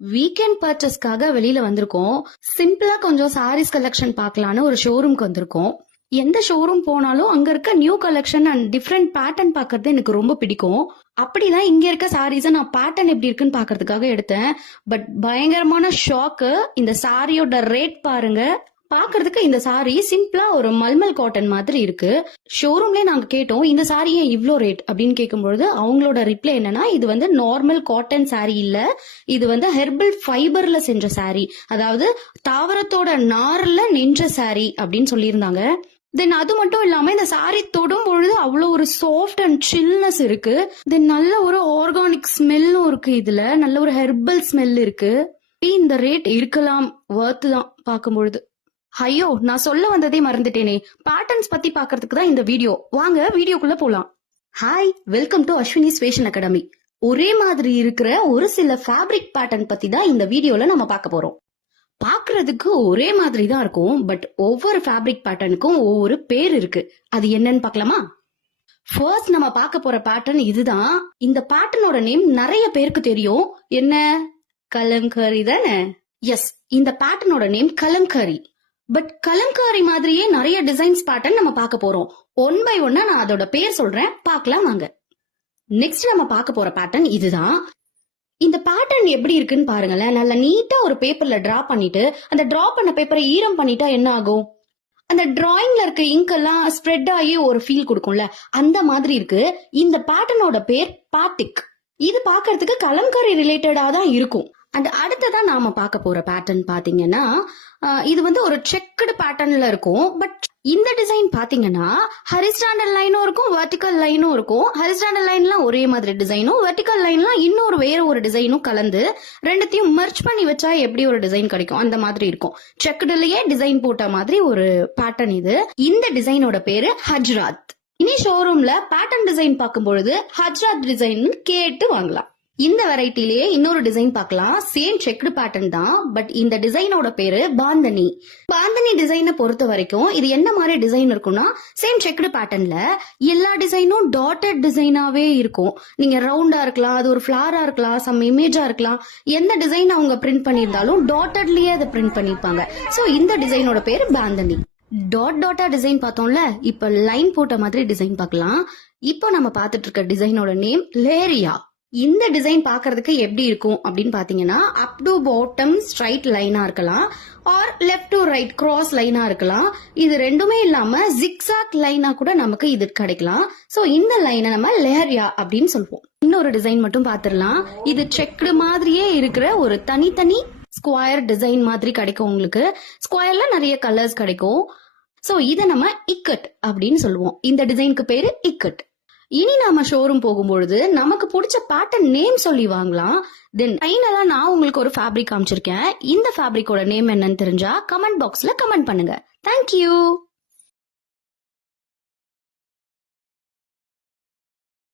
Weekend பர்ச்சேஸ்க்காக வெளியில வந்திருக்கோம். சிம்பிளா கொஞ்சம் சாரீஸ் கலெக்ஷன் பார்க்கலான்னு ஒரு ஷோரூம்க்கு வந்திருக்கோம். எந்த ஷோரூம் போனாலும் அங்க இருக்க new collection and different pattern பாக்குறது எனக்கு ரொம்ப பிடிக்கும். அப்படிதான் இங்க இருக்க சாரீஸை நான் பேட்டர்ன் எப்படி இருக்குன்னு பாக்குறதுக்காக எடுத்தேன். பட் பயங்கரமான ஷாக்கு. இந்த சாரியோட ரேட் பாருங்க. பாக்குறதுக்கு இந்த சாரி சிம்பிளா ஒரு மல்மல் காட்டன் மாதிரி இருக்கு. ஷோரூம்லயே நாங்க கேட்டோம் இந்த சாரி ஏன் இவ்ளோ ரேட் அப்படின்னு கேட்கும்பொழுது அவங்களோட ரிப்ளை என்னன்னா, இது வந்து நார்மல் காட்டன் சாரி இல்ல, இது வந்து ஹெர்பல் ஃபைபர்ல செஞ்ச சாரி, அதாவது தாவரத்தோட நார்ல நெஞ்ச சாரி அப்படின்னு சொல்லியிருந்தாங்க. தென் அது மட்டும் இல்லாம இந்த சாரி தொடும் பொழுது அவ்வளவு ஒரு சாஃப்ட் அண்ட் சில்னஸ் இருக்கு. தென் நல்ல ஒரு ஆர்கானிக் ஸ்மெல்லும் இருக்கு. இதுல நல்ல ஒரு ஹெர்பல் ஸ்மெல் இருக்கு. இந்த ரேட் இருக்கலாம், வர்த் தான் பார்க்கும்பொழுது. ஐயோ, நான் சொல்ல வந்ததே மறந்துட்டேனே. பேட்டர்ன்ஸ் பத்தி பாக்குறதுக்கு தான் இந்த வீடியோ. வாங்க வீடியோக்குள்ள போலாம். Hi, welcome to Ashwini's fashion academy. ஒரே மாதிரி இருக்கிற ஒரு சில ஃபேப்ரிக் பேட்டர்ன் பத்தி தான் இந்த வீடியோல நம்ம பார்க்க போறோம். பாக்குறதுக்கு ஒரே மாதிரி தான் இருக்கும், பட் ஒவ்வொரு ஃபேப்ரிக் பேட்டர்னுக்கும் ஒவ்வொரு பேர் இருக்கு. அது என்னன்னு பார்க்கலாமா? ஃபர்ஸ்ட் நம்ம பார்க்க போற பேட்டர்ன் இதுதான். இந்த பேட்டர்னோட நேம் நிறைய பேருக்கு தெரியும். என்ன? கலம்காரி தானே? எஸ், இந்த பேட்டர்னோட நேம் கலம்காரி. பட் கலம்காரி மாதிரியே நிறைய டிசைன்ஸ் பேட்டர்ன் நம்ம பார்க்க போறோம். ஒன் பை ஒன்னா நான் அதோட பேர் சொல்றேன், பார்க்கலாம் வாங்க. நெக்ஸ்ட் நம்ம பார்க்க போற பேட்டர்ன் இதுதான். இந்த பேட்டர்ன் எப்படி இருக்குன்னு பாருங்களேன். நல்லா நீட்டா ஒரு பேப்பர்ல டிரா பண்ணிட்டு அந்த டிரா பண்ண பேப்பரை ஈரம் பண்ணிட்டா என்ன ஆகும்? அந்த டிராயிங்ல இருக்க இங்க் எல்லாம் ஸ்ப்ரெட் ஆகி ஒரு ஃபீல் கொடுக்கும்ல, அந்த மாதிரி இருக்கு. இந்த பேட்டர்னோட பேர் பாட்டிக். இது பாக்குறதுக்கு கலம்காரி ரிலேட்டடா தான் இருக்கும். அண்ட் அடுத்ததான் நாம பார்க்க போற பேட்டர்ன் பாத்தீங்கன்னா, இது வந்து ஒரு செக்குடு பேட்டர்ன்ல இருக்கும். பட் இந்த டிசைன் பாத்தீங்கன்னா ஹரிஸ்டாண்டல் லைனும் இருக்கும், வெர்டிகல் லைனும் இருக்கும். ஹரிஸ்டாண்டல் லைன்லாம் ஒரே மாதிரி டிசைனும், வெர்டிகல் லைன்லாம் இன்னொரு வேற ஒரு டிசைனும் கலந்து ரெண்டுத்தையும் மெர்ஜ் பண்ணி வச்சா எப்படி ஒரு டிசைன் கிடைக்கும் அந்த மாதிரி இருக்கும். செக்குடுலயே டிசைன் போட்ட மாதிரி ஒரு பேட்டர்ன் இது. இந்த டிசைனோட பேரு ஹஜ்ராத். இனி ஷோரூம்ல பேட்டர்ன் டிசைன் பார்க்கும் பொழுது ஹஜ்ராத் டிசைன் கேட்டு வாங்கலாம். இந்த வெரைட்டிலேயே இன்னொரு டிசைன் பார்க்கலாம். சேம் செக்டு பேட்டர்ன் தான், பட் இந்த டிசைனோட பேரு பாந்தனி. பாந்தனி டிசைனை பொறுத்த வரைக்கும் இது என்ன மாதிரி டிசைன் இருக்கும்னா, சேம் செக்டு பேட்டர்ன்ல எல்லா டிசைனும் டாட்டட் டிசைனாவே இருக்கும். நீங்க ரவுண்டா இருக்கலாம், அது ஒரு ஃபிளாரா இருக்கலாம், சம் இமேஜா இருக்கலாம். எந்த டிசைன் அவங்க பிரிண்ட் பண்ணியிருந்தாலும் டாட்டட்லயே அதை பிரிண்ட் பண்ணிருப்பாங்க. சோ இந்த டிசைனோட பேரு பாந்தனி. டாட்டா டிசைன் பார்த்தோம்ல, இப்ப லைன் போட்ட மாதிரி டிசைன் பார்க்கலாம். இப்போ நம்ம பார்த்துட்டு இருக்க டிசைனோட நேம் லேரியா. இந்த டிசைன் பாக்குறதுக்கு எப்படி இருக்கும் அப்படின்னு பாத்தீங்கன்னா, அப் டு பாட்டம் ஸ்ட்ரைட் லைனா இருக்கலாம், or left to right cross லைனா இருக்கலாம். இது ரெண்டுமே இல்லாம ஜிக்ஸாக் லைனா கூட நமக்கு இது கிடைக்கலாம். சோ இந்த லைனை நம்ம லேரியா அப்படின்னு சொல்லுவோம். இன்னொரு டிசைன் மட்டும் பாத்துடலாம். இது செக்டு மாதிரியே இருக்கிற ஒரு தனித்தனி ஸ்கொயர் டிசைன் மாதிரி கிடைக்கும் உங்களுக்கு. ஸ்கொயர்ல நிறைய கலர்ஸ் கிடைக்கும். சோ இத நம்ம இக்கட் அப்படின்னு சொல்லுவோம். இந்த டிசைனுக்கு பேரு இக்கட். இனி நாம ஷோரூம் போகும்பொழுது நமக்கு பிடிச்ச பேட்டர்ன் நேம் சொல்லி வாங்கலாம். தென் ஃபைனலா நான் உங்களுக்கு ஒரு ஃபேப்ரிக் காமிச்சிருக்கேன். இந்த ஃபேப்ரிக்கோட நேம் என்னன்னு தெரிஞ்சா கமெண்ட் பாக்ஸ்ல கமெண்ட் பண்ணுங்க. தேங்க்யூ.